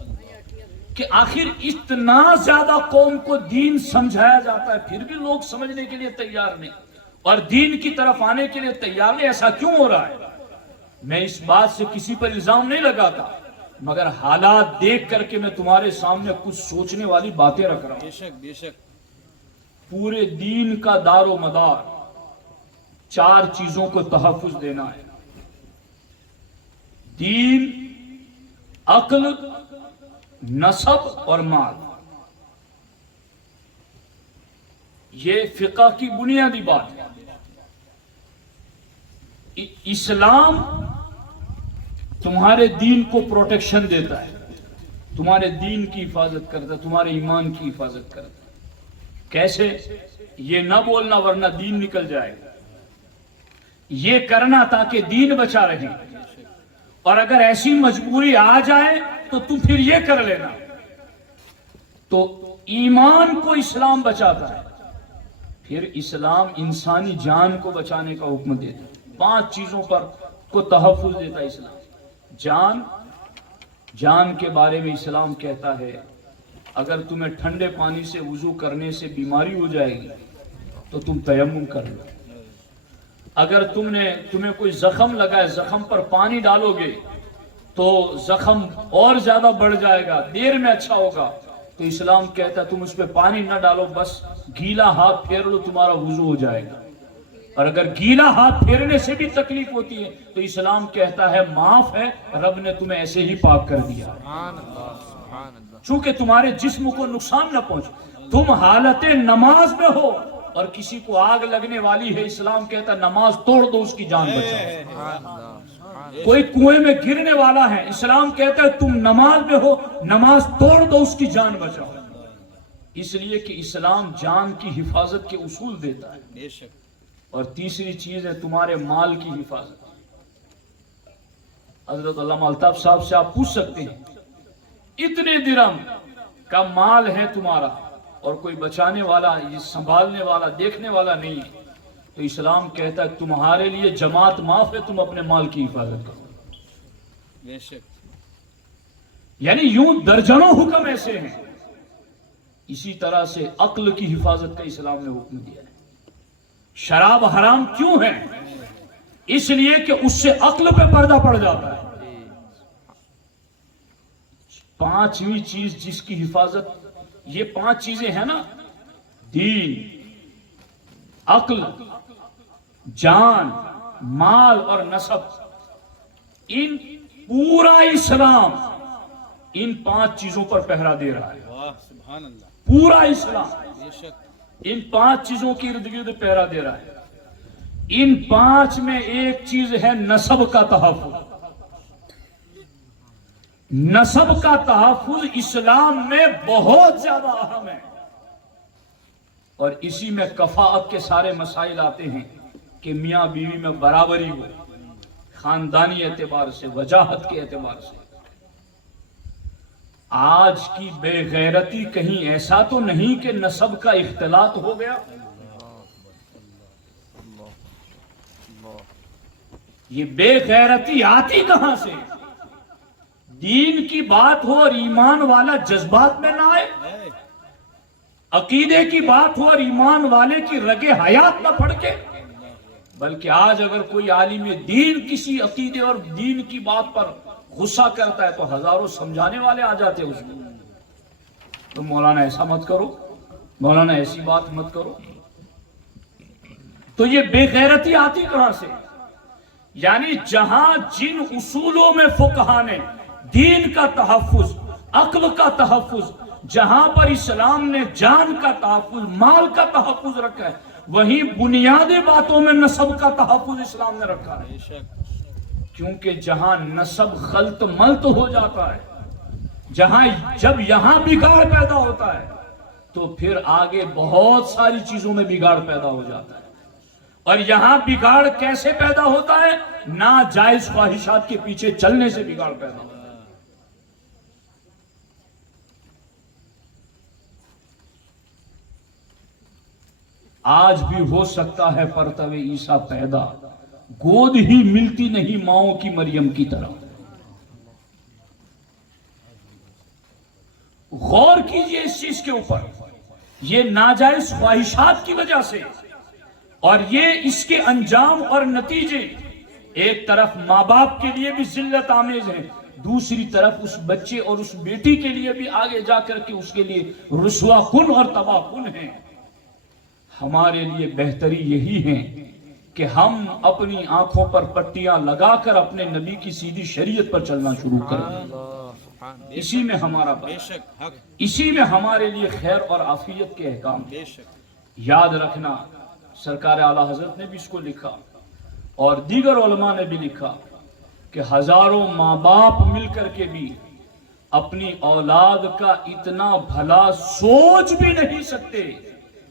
کہ آخر اتنا زیادہ قوم کو دین سمجھایا جاتا ہے پھر بھی لوگ سمجھنے کے لیے تیار نہیں اور دین کی طرف آنے کے لیے تیار نہیں. ایسا کیوں ہو رہا ہے؟ میں اس بات سے کسی پر الزام نہیں لگاتا، مگر حالات دیکھ کر کے میں تمہارے سامنے کچھ سوچنے والی باتیں رکھ رہا ہوں. بے شک بے شک. پورے دین کا دار و مدار 4 چیزوں کو تحفظ دینا ہے: دین، عقل، نسب اور مال. یہ فقہ کی بنیادی بات ہے. اسلام تمہارے دین کو پروٹیکشن دیتا ہے، تمہارے دین کی حفاظت کرتا ہے، تمہارے ایمان کی حفاظت کرتا ہے. کیسے؟ یہ نہ بولنا ورنہ دین نکل جائے گا، یہ کرنا تاکہ دین بچا رہے، اور اگر ایسی مجبوری آ جائے تو تم پھر یہ کر لینا. تو ایمان کو اسلام بچاتا ہے، پھر اسلام انسانی جان کو بچانے کا حکم دیتا ہے. 5 چیزوں پر کو تحفظ دیتا ہے اسلام. جان کے بارے میں اسلام کہتا ہے اگر تمہیں ٹھنڈے پانی سے وضو کرنے سے بیماری ہو جائے گی تو تم تیمم کر لو. اگر تمہیں کوئی زخم لگا ہے، زخم پر پانی ڈالو گے تو زخم اور زیادہ بڑھ جائے گا، دیر میں اچھا ہوگا. تو اسلام کہتا ہے تم اس پہ پانی نہ ڈالو، بس گیلا ہاتھ پھیر لو، تمہارا وضو ہو جائے گا. اور اگر گیلا ہاتھ پھیرنے سے بھی تکلیف ہوتی ہے تو اسلام کہتا ہے معاف ہے، رب نے تمہیں ایسے ہی پاک کر دیا. سبحان اللہ سبحان اللہ. چونکہ تمہارے جسم کو نقصان نہ پہنچے. تم حالت نماز میں ہو اور کسی کو آگ لگنے والی ہے، اسلام کہتا ہے نماز توڑ دو، اس کی جان بچاؤ. سبحان اللہ سبحان اللہ. کوئی کنویں میں گرنے والا ہے، اسلام کہتا ہے تم نماز میں ہو، نماز توڑ دو، اس کی جان بچاؤ. اس لیے کہ اسلام جان کی حفاظت کے اصول دیتا ہے. بے شک. اور تیسری چیز ہے تمہارے مال کی حفاظت. حضرت علامہ الطاف صاحب سے آپ پوچھ سکتے ہیں اتنے درہم کا مال ہے تمہارا اور کوئی بچانے والا، یہ سنبھالنے والا، دیکھنے والا نہیں ہے، تو اسلام کہتا ہے تمہارے لیے جماعت معاف ہے، تم اپنے مال کی حفاظت کرو. بے شک. یعنی یوں درجنوں حکم ایسے ہیں. اسی طرح سے عقل کی حفاظت کا اسلام نے حکم دیا ہے. شراب حرام کیوں ہے؟ اس لیے کہ اس سے عقل پہ پردہ پڑ جاتا ہے. 5ویں چیز جس کی حفاظت، یہ 5 چیزیں ہیں نا، دین، عقل، جان، مال اور نسب، ان پورا اسلام ان 5 چیزوں پر پہرا دے رہا ہے. واہ سبحان اللہ. پورا اسلام بے شک. ان 5 چیزوں کی ارد گرد پہرا دے رہا ہے. ان 5 میں ایک چیز ہے نسب کا تحفظ. نسب کا تحفظ اسلام میں بہت زیادہ اہم ہے، اور اسی میں کفاءت کے سارے مسائل آتے ہیں کہ میاں بیوی میں برابری ہو، خاندانی اعتبار سے، وجاہت کے اعتبار سے. آج کی بے غیرتی کہیں ایسا تو نہیں کہ نسب کا اختلاط ہو گیا؟ یہ بے غیرتی آتی کہاں سے؟ دین کی بات ہو اور ایمان والا جذبات میں نہ آئے، عقیدے کی بات ہو اور ایمان والے کی رگے حیات نہ پھڑکے. بلکہ آج اگر کوئی عالم دین کسی عقیدے اور دین کی بات پر غصہ کرتا ہے تو ہزاروں سمجھانے والے آ جاتے ہیں اس کو. تو مولانا ایسا مت کرو، مولانا ایسی بات مت کرو. تو یہ بے غیرتی آتی کہاں سے؟ یعنی جہاں جن اصولوں میں فقہا نے دین کا تحفظ، عقل کا تحفظ، جہاں پر اسلام نے جان کا تحفظ، مال کا تحفظ رکھا ہے، وہیں بنیادی باتوں میں نسب کا تحفظ اسلام نے رکھا ہے۔ بے شک کیونکہ جہاں نسب خلط ملط ہو جاتا ہے، جہاں جب یہاں بگاڑ پیدا ہوتا ہے تو پھر آگے بہت ساری چیزوں میں بگاڑ پیدا ہو جاتا ہے۔ اور یہاں بگاڑ کیسے پیدا ہوتا ہے؟ ناجائز خواہشات کے پیچھے چلنے سے بگاڑ پیدا ہوتا ہے۔ آج بھی ہو سکتا ہے پرتو عیسیٰ پیدا، گود ہی ملتی نہیں ماؤں کی مریم کی طرح۔ غور کیجئے اس چیز کے اوپر، یہ ناجائز خواہشات کی وجہ سے، اور یہ اس کے انجام اور نتیجے ایک طرف ماں باپ کے لیے بھی ذلت آمیز ہیں، دوسری طرف اس بچے اور اس بیٹی کے لیے بھی آگے جا کر کے اس کے لیے رسوا کن اور تباہ کن ہیں۔ ہمارے لیے بہتری یہی ہے کہ ہم اپنی آنکھوں پر پٹیاں لگا کر اپنے نبی کی سیدھی شریعت پر چلنا شروع کریں، اسی میں ہمارا بے بھلا، شک حق اسی میں ہمارے لیے خیر اور عافیت کے احکام ہیں۔ بے شک یاد رکھنا، سرکار اعلیٰ حضرت نے بھی اس کو لکھا اور دیگر علماء نے بھی لکھا کہ ہزاروں ماں باپ مل کر کے بھی اپنی اولاد کا اتنا بھلا سوچ بھی نہیں سکتے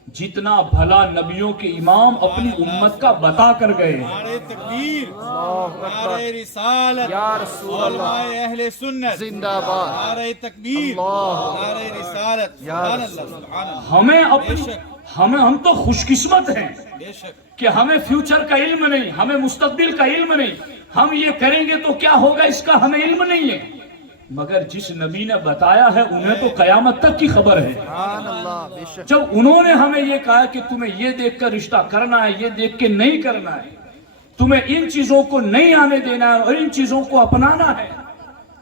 جتنا بھلا نبیوں کے امام اپنی امت کا بتا کر گئے۔ نعرہ تکبیر، نعرہ رسالت، یا رسول اللہ، علماء اہل سنت زندہ باد، نعرہ تکبیر، اللہ، نعرہ رسالت، سبحان اللہ سبحان اللہ۔ ہمیں اپنی ہم تو خوش قسمت ہیں بے شک کہ ہمیں فیوچر کا علم نہیں، ہمیں مستقبل کا علم نہیں، ہم یہ کریں گے تو کیا ہوگا اس کا ہمیں علم نہیں ہے، مگر جس نبی نے بتایا ہے انہیں تو قیامت تک کی خبر ہے۔ سبحان اللہ، بے شک، جب انہوں نے ہمیں یہ کہا کہ تمہیں یہ دیکھ کر رشتہ کرنا ہے، یہ دیکھ کے نہیں کرنا ہے، تمہیں ان چیزوں کو نہیں آنے دینا ہے اور ان چیزوں کو اپنانا ہے،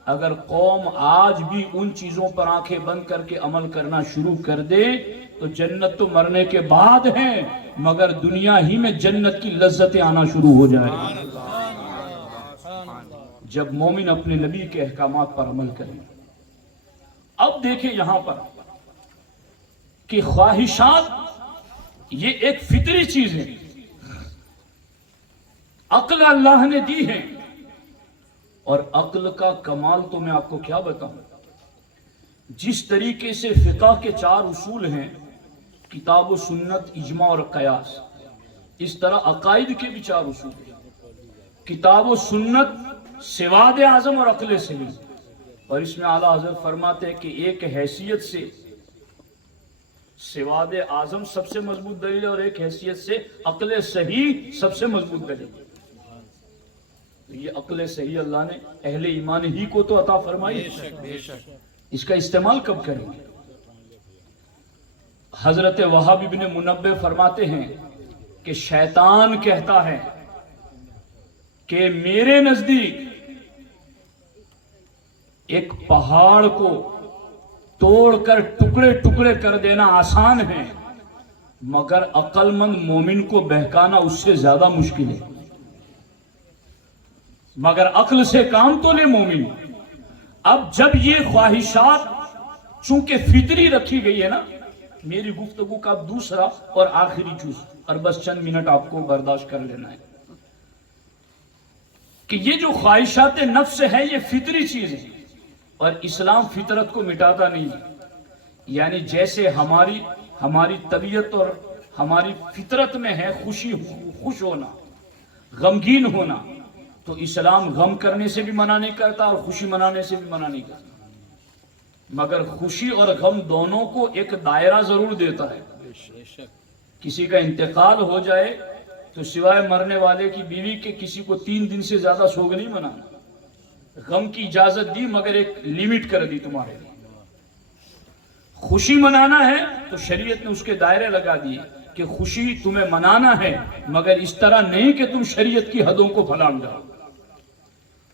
اگر قوم آج بھی ان چیزوں پر آنکھیں بند کر کے عمل کرنا شروع کر دے تو جنت تو مرنے کے بعد ہے، مگر دنیا ہی میں جنت کی لذتیں آنا شروع ہو جائیں۔ جب مومن اپنے نبی کے احکامات پر عمل کریں۔ اب دیکھیں یہاں پر کہ خواہشات یہ ایک فطری چیز ہے، عقل اللہ نے دی ہے، اور عقل کا کمال تو میں آپ کو کیا بتاؤں، جس طریقے سے فقہ کے 4 اصول ہیں، کتاب و سنت، اجماع اور قیاس، اس طرح عقائد کے بھی 4 اصول ہیں، کتاب و سنت، سواد اعظم اور عقل صحیح، اور اس میں اعلیٰ حضرت فرماتے ہیں کہ ایک حیثیت سے سواد اعظم سب سے مضبوط دلیل ہے اور ایک حیثیت سے عقل صحیح سب سے مضبوط دلیل ہے۔ یہ عقل صحیح اللہ نے اہل ایمان ہی کو تو عطا فرمائی، بے شک اس کا استعمال کب کریں گے؟ حضرت وہاب ابن منبہ فرماتے ہیں کہ شیطان کہتا ہے کہ میرے نزدیک ایک پہاڑ کو توڑ کر ٹکڑے ٹکڑے کر دینا آسان ہے، مگر عقل مند مومن کو بہکانا اس سے زیادہ مشکل ہے، مگر عقل سے کام تو لے مومن۔ اب جب یہ خواہشات چونکہ فطری رکھی گئی ہے نا، میری گفتگو کا دوسرا اور آخری جز، اور بس چند منٹ آپ کو برداشت کر لینا ہے کہ یہ جو خواہشات نفس ہے یہ فطری چیز ہے، اور اسلام فطرت کو مٹاتا نہیں ہے، یعنی جیسے ہماری طبیعت اور ہماری فطرت میں ہے خوش ہونا، غمگین ہونا، تو اسلام غم کرنے سے بھی منع نہیں کرتا اور خوشی منانے سے بھی منع نہیں کرتا، مگر خوشی اور غم دونوں کو ایک دائرہ ضرور دیتا ہے۔ بے شک کسی کا انتقال ہو جائے تو سوائے مرنے والے کی بیوی کے کسی کو 3 دن سے زیادہ سوگ نہیں منانا، غم کی اجازت دی مگر ایک لیمٹ کر دی تمہارے لیے۔ خوشی منانا ہے تو شریعت نے اس کے دائرے لگا دیے کہ خوشی تمہیں منانا ہے، مگر اس طرح نہیں کہ تم شریعت کی حدوں کو پھلانگ جاؤ۔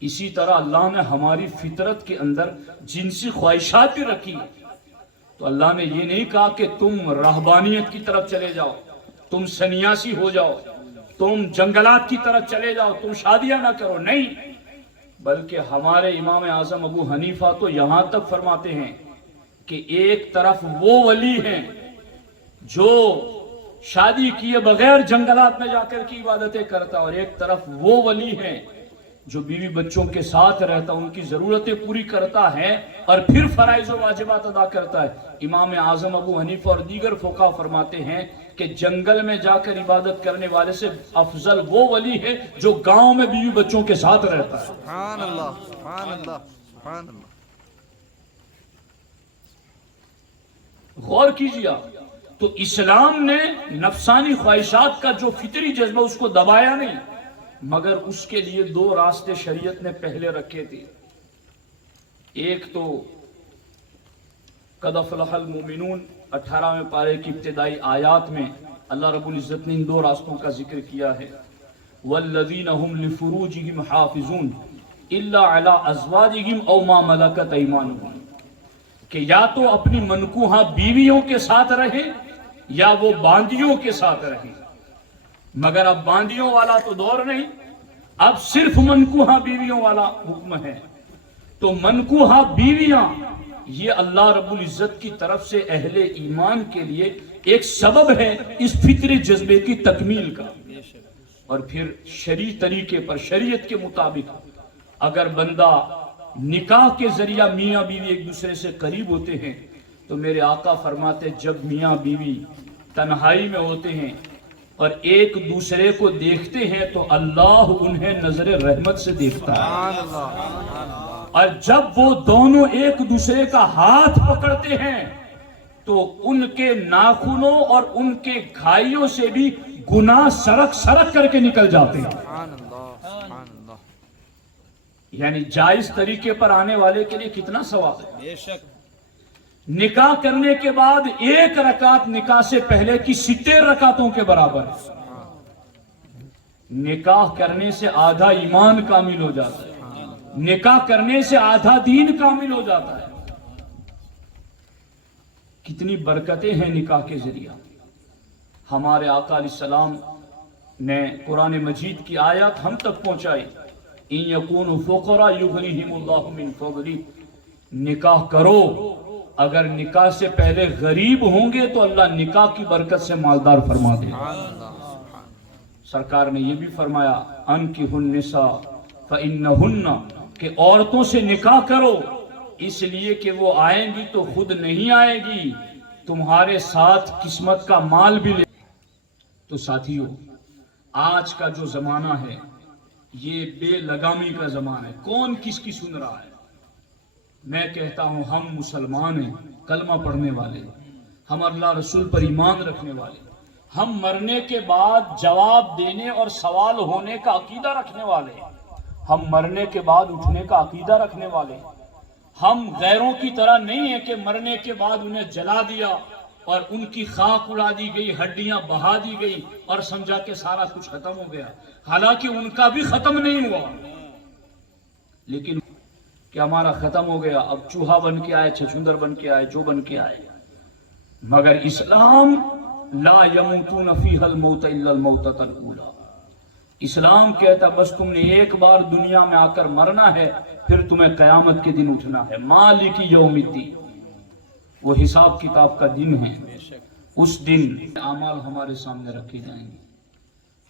اسی طرح اللہ نے ہماری فطرت کے اندر جنسی خواہشات بھی رکھی، تو اللہ نے یہ نہیں کہا کہ تم رہبانیت کی طرف چلے جاؤ، تم سنیاسی ہو جاؤ، تم جنگلات کی طرف چلے جاؤ، تم شادیاں نہ کرو، نہیں، بلکہ ہمارے امام اعظم ابو حنیفہ تو یہاں تک فرماتے ہیں کہ ایک طرف وہ ولی ہیں جو شادی کیے بغیر جنگلات میں جا کر کی عبادتیں کرتا، اور ایک طرف وہ ولی ہیں جو بیوی بچوں کے ساتھ رہتا، ان کی ضرورتیں پوری کرتا ہے اور پھر فرائض و واجبات ادا کرتا ہے۔ امام اعظم ابو حنیفہ اور دیگر فقہا فرماتے ہیں کہ جنگل میں جا کر عبادت کرنے والے سے افضل وہ ولی ہے جو گاؤں میں بیوی بچوں کے ساتھ رہتا ہے۔ سبحان اللہ سبحان اللہ سبحان اللہ۔ غور کیجیے آپ، تو اسلام نے نفسانی خواہشات کا جو فطری جذبہ اس کو دبایا نہیں، مگر اس کے لیے دو راستے شریعت نے پہلے رکھے تھے۔ ایک تو قد افلح المؤمنون 18ویں پارے کی ابتدائی آیات میں اللہ رب العزت نے ان دو راستوں کا ذکر کیا ہے، والذین هم لفروجهم حافظون الا علی ازواجهم او ما ملکت ایمانهم، کہ یا تو اپنی منکوحہ بیویوں کے ساتھ رہیں یا وہ باندیوں کے ساتھ رہیں، مگر اب باندیوں والا تو دور نہیں، اب صرف منکوحہ بیویوں والا حکم ہے۔ تو منکوحہ بیویاں یہ اللہ رب العزت کی طرف سے اہل ایمان کے لیے ایک سبب ہے اس فطری جذبے کی تکمیل کا۔ اور پھر شرعی طریقے پر شریعت کے مطابق اگر بندہ نکاح کے ذریعہ میاں بیوی ایک دوسرے سے قریب ہوتے ہیں تو میرے آقا فرماتے جب میاں بیوی تنہائی میں ہوتے ہیں اور ایک دوسرے کو دیکھتے ہیں تو اللہ انہیں نظر رحمت سے دیکھتا ہے، اور جب وہ دونوں ایک دوسرے کا ہاتھ پکڑتے ہیں تو ان کے ناخنوں اور ان کے گھائیوں سے بھی گناہ سرک سرک کر کے نکل جاتے ہیں۔ سبحان اللہ سبحان اللہ۔ یعنی جائز طریقے پر آنے والے کے لیے کتنا ثواب ہے۔ بے شک نکاح کرنے کے بعد ایک رکعت نکاح سے پہلے کی 70 رکعتوں کے برابر ہے۔ نکاح کرنے سے آدھا ایمان کامل ہو جاتا ہے، نکاح کرنے سے آدھا دین کامل ہو جاتا ہے۔ کتنی برکتیں ہیں نکاح کے ذریعہ۔ ہمارے آقا علیہ السلام نے قرآن مجید کی آیات ہم تک پہنچائی، ان یکونوا فقراء یغنیہم اللہ من فضلہ، نکاح کرو، اگر نکاح سے پہلے غریب ہوں گے تو اللہ نکاح کی برکت سے مالدار فرما دے گا۔ سرکار نے یہ بھی فرمایا انکحوا النساء فإنہن، کہ عورتوں سے نکاح کرو اس لیے کہ وہ آئیں گی تو خود نہیں آئے گی، تمہارے ساتھ قسمت کا مال بھی لے۔ تو ساتھیو، آج کا جو زمانہ ہے یہ بے لگامی کا زمانہ ہے، کون کس کی سن رہا ہے۔ میں کہتا ہوں ہم مسلمان ہیں، کلمہ پڑھنے والے، ہم اللہ رسول پر ایمان رکھنے والے، ہم مرنے کے بعد جواب دینے اور سوال ہونے کا عقیدہ رکھنے والے ہیں، ہم مرنے کے بعد اٹھنے کا عقیدہ رکھنے والے ہیں۔ ہم غیروں کی طرح نہیں ہیں کہ مرنے کے بعد انہیں جلا دیا اور ان کی خاک اڑا دی گئی، ہڈیاں بہا دی گئی اور سمجھا کہ سارا کچھ ختم ہو گیا، حالانکہ ان کا بھی ختم نہیں ہوا، لیکن کہ ہمارا ختم ہو گیا، اب چوہا بن کے آئے، چھچھندر بن کے آئے، جو بن کے آئے۔ مگر اسلام لا یموتون فیہا الموت الا الموتۃ الاولی، اسلام کہتا بس تم نے ایک بار دنیا میں آ کر مرنا ہے، پھر تمہیں قیامت کے دن اٹھنا ہے، مالک یوم الدین، وہ حساب کتاب کا دن ہے، اس دن اعمال ہمارے سامنے رکھے جائیں گے،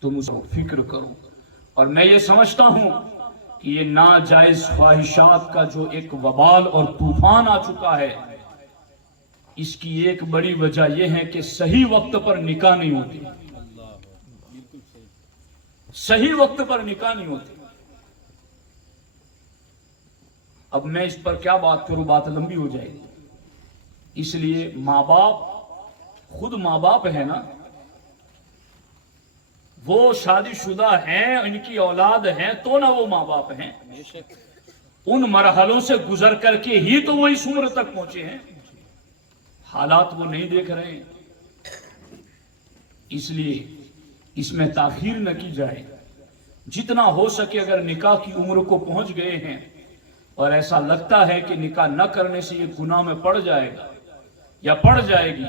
تم اس کو فکر کرو۔ اور میں یہ سمجھتا ہوں کہ یہ ناجائز خواہشات کا جو ایک وبال اور طوفان آ چکا ہے، اس کی ایک بڑی وجہ یہ ہے کہ صحیح وقت پر نکاح نہیں ہوتی، صحیح وقت پر نکاح نہیں ہوتی۔ اب میں اس پر کیا بات کروں، بات لمبی ہو جائے گی، اس لیے ماں باپ، خود ماں باپ ہے نا، وہ شادی شدہ ہیں، ان کی اولاد ہیں تو نہ وہ ماں باپ ہیں، ان مرحلوں سے گزر کر کے ہی تو وہ اس عمر تک پہنچے ہیں، حالات وہ نہیں دیکھ رہے ہیں، اس لیے اس میں تاخیر نہ کی جائے، جتنا ہو سکے اگر نکاح کی عمر کو پہنچ گئے ہیں اور ایسا لگتا ہے کہ نکاح نہ کرنے سے یہ گناہ میں پڑ جائے گا یا پڑ جائے گی،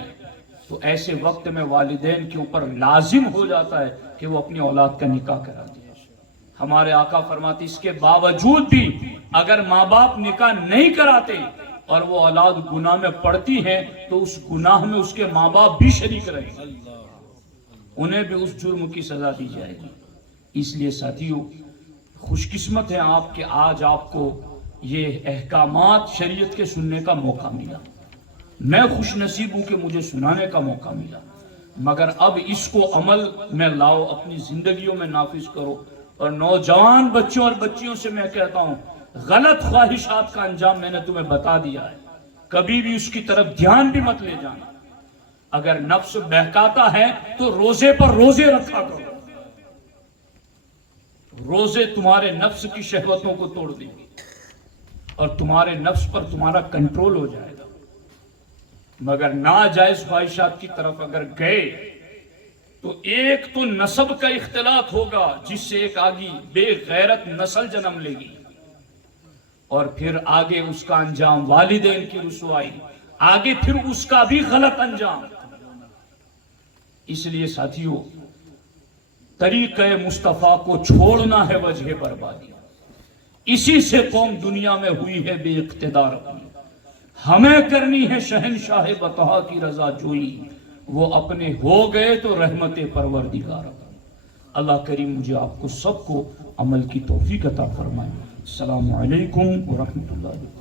تو ایسے وقت میں والدین کے اوپر لازم ہو جاتا ہے کہ وہ اپنی اولاد کا نکاح کرا دیں۔ ہمارے آقا فرماتے اس کے باوجود بھی اگر ماں باپ نکاح نہیں کراتے اور وہ اولاد گناہ میں پڑتی ہے تو اس گناہ میں اس کے ماں باپ بھی شریک رہے، انہیں بھی اس جرم کی سزا دی جائے گی۔ اس لیے ساتھیوں خوش قسمت ہیں آپ کہ آج آپ کو یہ احکامات شریعت کے سننے کا موقع ملا، میں خوش نصیب ہوں کہ مجھے سنانے کا موقع ملا، مگر اب اس کو عمل میں لاؤ، اپنی زندگیوں میں نافذ کرو۔ اور نوجوان بچوں اور بچیوں سے میں کہتا ہوں غلط خواہشات کا انجام میں نے تمہیں بتا دیا ہے، کبھی بھی اس کی طرف دھیان بھی مت لے جانا۔ اگر نفس بہکاتا ہے تو روزے پر روزے رکھا کرو، روزے تمہارے نفس کی شہوتوں کو توڑ دیں گے اور تمہارے نفس پر تمہارا کنٹرول ہو جائے گا۔ مگر ناجائز خواہشات کی طرف اگر گئے تو ایک تو نسب کا اختلاط ہوگا جس سے ایک آگی بے غیرت نسل جنم لے گی، اور پھر آگے اس کا انجام والدین کی رسوائی، آگے پھر اس کا بھی غلط انجام۔ اس لیے ساتھیوں طریقہ مصطفیٰ کو چھوڑنا ہے وجہ بربادی، اسی سے قوم دنیا میں ہوئی ہے بے اقتدار اپنی۔ ہمیں کرنی ہے شہنشاہ بطحا کی رضا جوئی، وہ اپنے ہو گئے تو رحمت پروردگار اپنی۔ اللہ کریم مجھے آپ کو سب کو عمل کی توفیق عطا فرمائے۔ السلام علیکم ورحمۃ اللہ وبرکاتہ۔